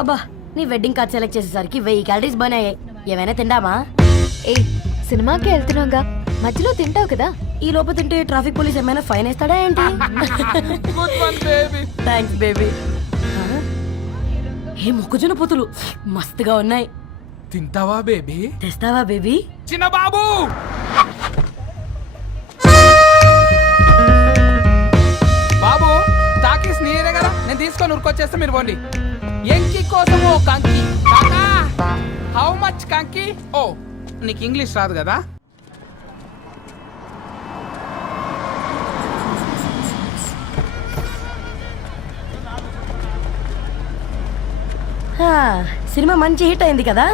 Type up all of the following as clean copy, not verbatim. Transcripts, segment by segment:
అబ్బా నీ wedding card select చేసేసరికి 1000 క్యాలరీస్ బర్న్ అయ్యాయి. ఏమైనా తిందామా? ఏ సినిమాకి వెళ్తున్నాగా, మధ్యలో తింటావు కదా. ఈ లోపు తింటే ట్రాఫిక్ పోలీస్ ఏమైనా ఫైన్ వేస్తాడా ఏంటి? Thanks baby. ఏ మొక్కజొన్న పొతులు మస్తుగా ఉన్నాయి. తింటావా బేబీ? తెస్తావా బేబీ? చిన్న బాబు బాబు టాకీస్ నీరే కదా, నేను తీసుకొని ఉరికొచ్చేస్తే మీరు పోండి. ఎంకి కోసం ఓ కంకి. కాకా హౌ మచ్ కంకి? ఓ నీకు ఇంగ్లీష్ రాదు కదా. సినిమా మంచి హిట్ అయింది కదా.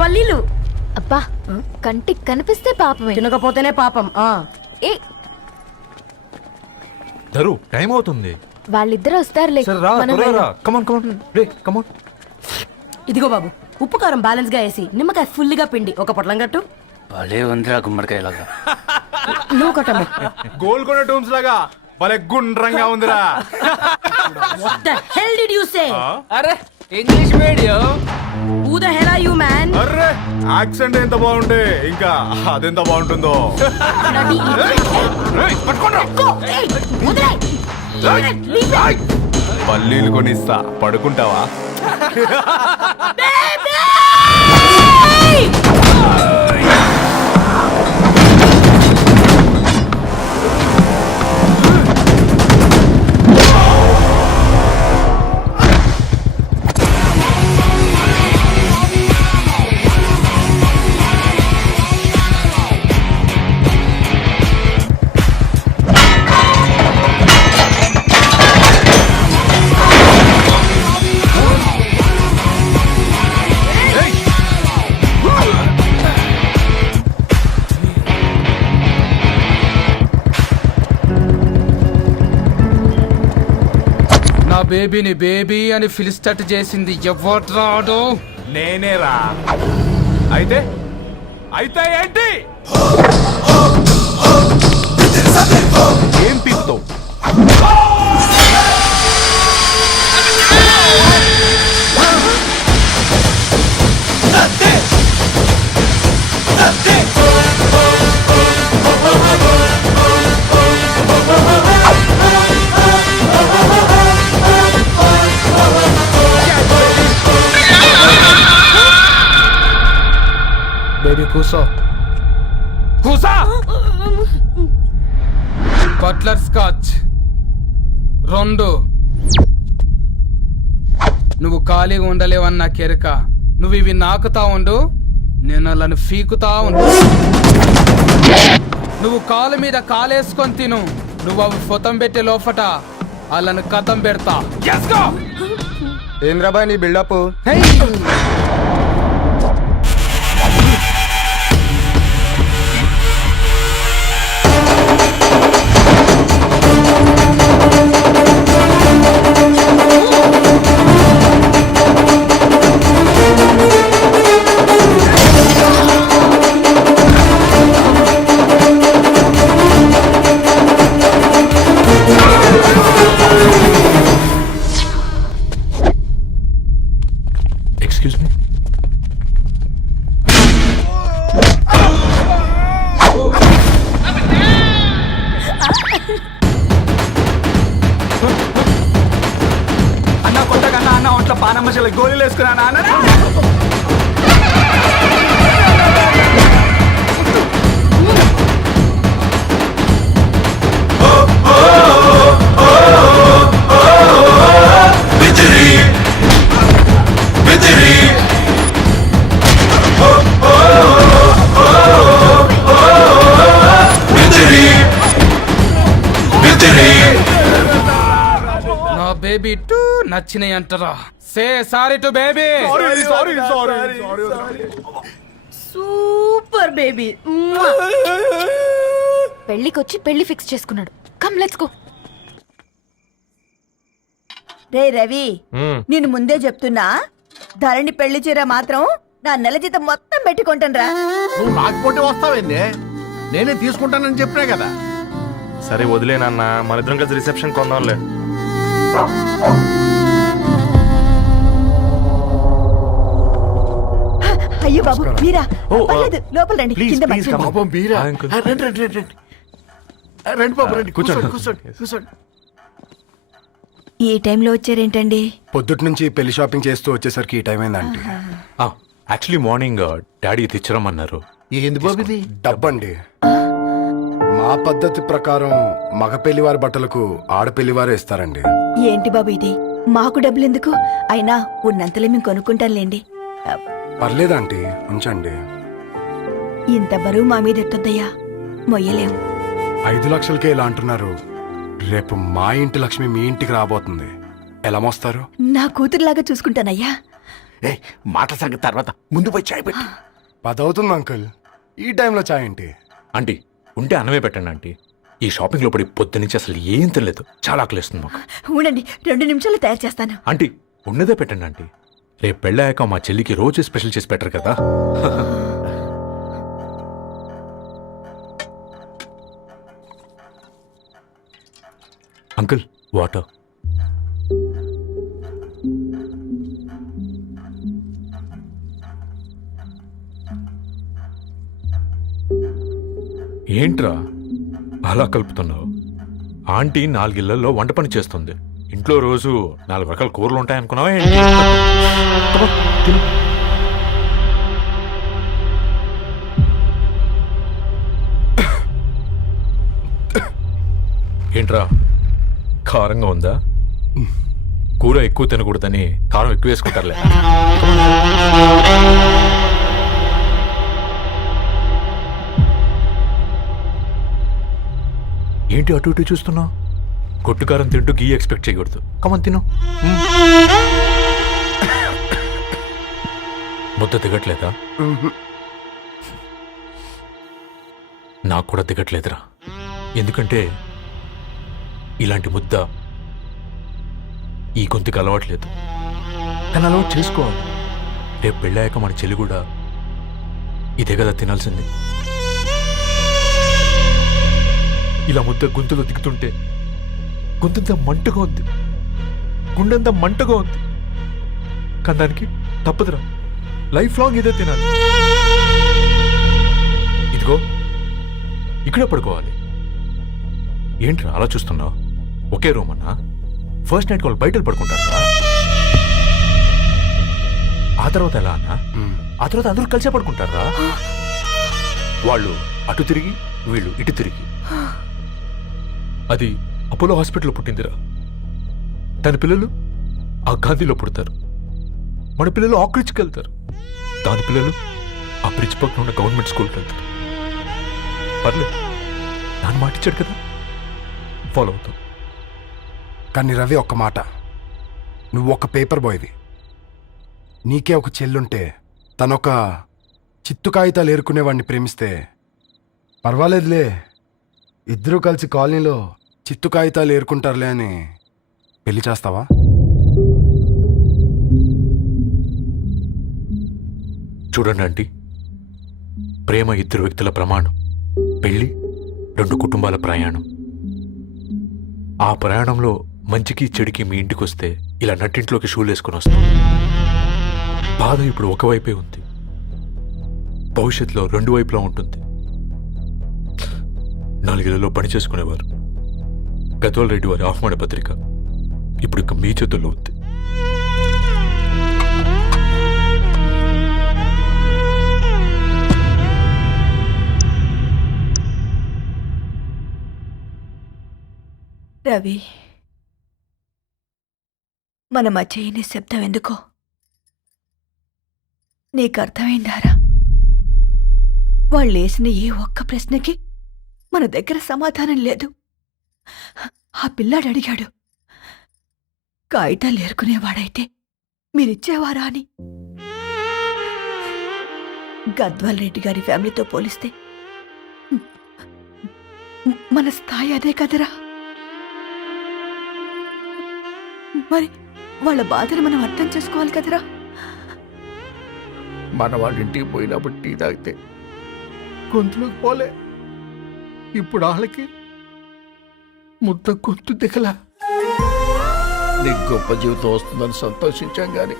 పల్లీలు అబ్బా కంటికి కనిపిస్తే పాపమే, తినకపోతేనే పాపం. ఏ ధరు టైం అవుతుంది. వాళ్ళిద్దరు వస్తారులే. మనం వెళ్దాం. ఇదిగో బాబు, ఉప్పు కారం బ్యాలెన్స్ గా వేసి నిమ్మకాయ ఫుల్ గా పిండి ఒక పొట్లం కట్టు. భలే ఉందిరా గుమ్మడికాయలాగా. నువ్వు కట్టమ్మ. గోల్కొండ టూమ్స్ లాగా భలే గుండ్రంగా ఉందిరా. What the hell did you say? అరే English medium. Who the hell are you, man? Array accent ఎంత బాగుంటే ఇంకా అదెంత బాగుంటుందో. Bloody idiot. Go. Hey, వదిలేయ్. Leave it. పల్లీలు కొనిస్తా, పడుకుంటావా? Baby! నా బేబీని బేబీ అని పిలిచేటట్టు చేసింది ఎవరు రాడు? నేనేరా. అయితే అయితే ఏంటి? ఏం పీకుతావు? బేబీ కూసో. కూసా. Butler scotch 2. నువ్వు ఖాళీగా ఉండలేవని నా కెరక. నువ్వు ఇవి నాకుతా ఉండు, నేను వాళ్ళని ఫీకుతా ఉండు. నువ్వు కాలు మీద కాలేసుకొని తిను. నువ్వు అవి ఫొతం పెట్టే లోపట వాళ్ళని కథం పెడతా. ఏంద్రాబాయ్ నీ బిల్డప్? Excuse me. అన్న కొత్తగా అన్న ఒంట్లో పానమ్మశల గోళీలు వేసుకున్నా అన్న. నా బేబీ టూ నచ్చినాయి అంటారా? Say sorry to baby. Super baby. పెళ్లికొచ్చి పెళ్లి ఫిక్స్ చేసుకున్నాడు. Come let's go. రే రవి నేను ముందే చెప్తున్నా ధరణి పెళ్లి చీర మాత్రం నా నెల జీతం మొత్తం పెట్టుకుంటాను. నువ్వు నాకు పోటీ వస్తావేంది? నేనే తీసుకుంటానని చెప్పినా కదా. సరే వదిలేనన్నా, మన ఇద్దరం కలిసి రిసెప్షన్ కొందాంలే. అయ్యో బాబు మీరా? ఓ, పర్లేదు, లోపల రండి. ప్లీజ్, కింద ప్లీజ్, మర్చిపో. come on. పాపం బీరా. ఆ, అంకుల్. రండి రండి రండి రండి. రండి బాబు రండి. కూర్చోండి. కూర్చోండి కూర్చోండి. ఈ టైంలో వచ్చారేంటండి? పొద్దుటి నుంచి పెళ్లి షాపింగ్ చేస్తూ వచ్చేసరికి ఈ టైం అయిందండి. యాక్చువల్లీ మార్నింగ్ డాడీ తెచ్చిరమ్మన్నారు. ఏంది బాబు ఇది? డబ్బండి. మా పద్ధతి ప్రకారం మగ పెళ్లివారి బట్టలకు ఆడపెళ్లివారే ఇస్తారండి. ఏంటి బాబు ఇది? మాకు డబ్బులు ఎందుకు? అయినా ఉన్నంతలే మేము కొనుక్కుంటాంలేండి. పర్లేదా ఆంటీ, ఉంచండి. ఇంత బరువు మా మీద ఎత్తొద్దయ్యా, మొయ్యలేం. 5 లక్షలకే ఇలా అంటున్నారు. రేపు మా ఇంటి లక్ష్మి మీ ఇంటికి రాబోతుంది. ఎలా మోస్తారు? నా కూతురులాగా చూసుకుంటానయ్యా. ఏ మాటల సంగతి తర్వాత, ముందు పోయి చాయ్ పెట్టి. 10 అవుతుంది అంకుల్, ఈ టైంలో చాయ్ ఏంటి? ఆంటీ ఉంటే అన్నమే పెట్టండి ఆంటీ. ఈ షాపింగ్లో పడి పొద్దు నుంచి అసలు ఏం తినలేదు, చాలా ఆకలిస్తుంది మాకు. ఉండండి, 2 నిమిషాలు తయారు చేస్తాను. ఆంటీ ఉన్నదే పెట్టండి ఆంటీ. రేపు పెళ్ళాక మా చెల్లికి రోజు స్పెషల్ చేసి పెట్టరు కదా. Uncle water. ఏంట్రా అలా కలుపుతున్నావు? ఆంటీ 4 ఇళ్లలో వంట పని చేస్తుంది. ఇంట్లో రోజు 4 రకాల కూరలు ఉంటాయనుకున్నావా ఏంటి? తప్ప, తిను. ఏంట్రా కారంగా ఉందా? కూర ఎక్కువ తినకూడదని కారం ఎక్కువ వేసుకుంటారులే. ఏంటి అటు ఇటు చూస్తున్నావు? కొట్టుకారం తింటూ గీ ఎక్స్పెక్ట్ చేయకూడదు. కమన్ తిను. ముద్ద దిగట్లేదా? నాకు కూడా దిగట్లేదురా. ఎందుకంటే ఇలాంటి ముద్ద ఈ గొంతుకి అలవాట్లేదు. కానీ అలవాటు చేసుకోవాలి. రేపు పెళ్ళాక మన చెల్లి కూడా ఇదే కదా తినాల్సింది. ఇలా ముద్ద గొంతులో దిగుతుంటే గొంతంతా మంటగా ఉంది, గుండెంతా మంటగా ఉంది. కానీ దానికి తప్పదురా, లైఫ్ లాంగ్ ఇదే తినాలి. ఇదిగో ఇక్కడే పడుకోవాలి. ఏంట్రా అలా చూస్తున్నావు? ఒకే రూమ్ అన్నా? ఫస్ట్ నైట్ వాళ్ళు బయట పడుకుంటారు. ఆ తర్వాత ఎలా అన్నా? ఆ తర్వాత అందరూ కలిసే పడుకుంటారా? వాళ్ళు అటు తిరిగి, వీళ్ళు ఇటు తిరిగి. అది అపోలో హాస్పిటల్లో పుట్టిందిరా. దాని పిల్లలు ఆ గాంధీలో పుడతారు. మన పిల్లలు ఆక్రిచ్కి వెళ్తారు. దాని పిల్లలు ఆ బ్రిడ్జ్ పక్కన ఉన్న గవర్నమెంట్ స్కూల్కి వెళ్తారు. పర్లేదు, దాన్ని మాటిచ్చాడు కదా, ఫాలో అవుతాం. కానీ రవి, ఒక్క మాట. నువ్వు ఒక పేపర్ బాయ్వి. నీకే ఒక చెల్లుంటే తనొక చిత్తు కాగితాలు ఏరుకునేవాడిని ప్రేమిస్తే పర్వాలేదులే, ఇద్దరూ కలిసి కాలనీలో చిత్తు కాగితాలు ఏరుకుంటారులే అని పెళ్లి చేస్తావా? చూడండి ఆంటీ, ప్రేమ 2 వ్యక్తుల ప్రమాణం, పెళ్లి 2 కుటుంబాల ప్రయాణం. ఆ ప్రయాణంలో మంచికి చెడుకి మీ ఇంటికి వస్తే ఇలా నట్టింట్లోకి షూలు వేసుకొని వస్తాం. బాధ ఇప్పుడు ఒకవైపే ఉంది, భవిష్యత్తులో 2 వైపులా ఉంటుంది. 4 ఇళ్లలో పని చేసుకునేవారు గద్వాల్ రెడ్డి వారి ఆహ్వాన పత్రిక ఇప్పుడు ఇక మీ చేతుల్లో ఉంది. రవి, మన మధ్య ఈ నిశ్శబ్దం ఎందుకో నీకు అర్థమైందారా? వాళ్ళు వేసిన ఏ ఒక్క ప్రశ్నకి మన దగ్గర సమాధానం లేదు. ఆ పిల్లాడు అడిగాడు, కాగితాలు ఏరుకునేవాడైతే మీరిచ్చేవారా అని. గద్వాల్ రెడ్డి గారి ఫ్యామిలీతో పోలిస్తే మన స్థాయి అదే కదరా. మరి వాళ్ళ బాధను మనం అర్థం చేసుకోవాలి కదరా. మన వాళ్ళ ఇంటికి పోయినప్పుడు టీ తాగితే గొంతులోకి పోలే, ఇప్పుడు వాళ్ళకి ముద్ద గొంతు దిగలా. నీకు గొప్ప జీవితం వస్తుందని సంతోషించాం గాని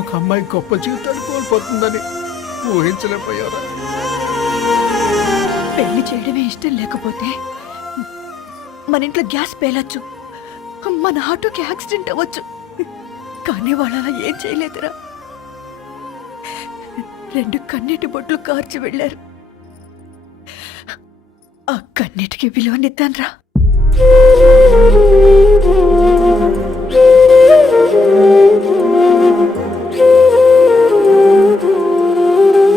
ఒక అమ్మాయి గొప్ప జీవితాన్ని కోల్పోతుందని ఊహించలేకపోయారా? పెళ్లి చేయడమే ఇష్టం లేకపోతే మన ఇంట్లో గ్యాస్ పేలొచ్చు, మన ఆటోకి యాక్సిడెంట్ అవ్వచ్చు, కానీ వాళ్ళు అలా ఏం చేయలేదురా. 2 కన్నీటి బొట్లు కార్చి వెళ్ళారు. ఆ కన్నీటికి విలువనిద్దాన్రా.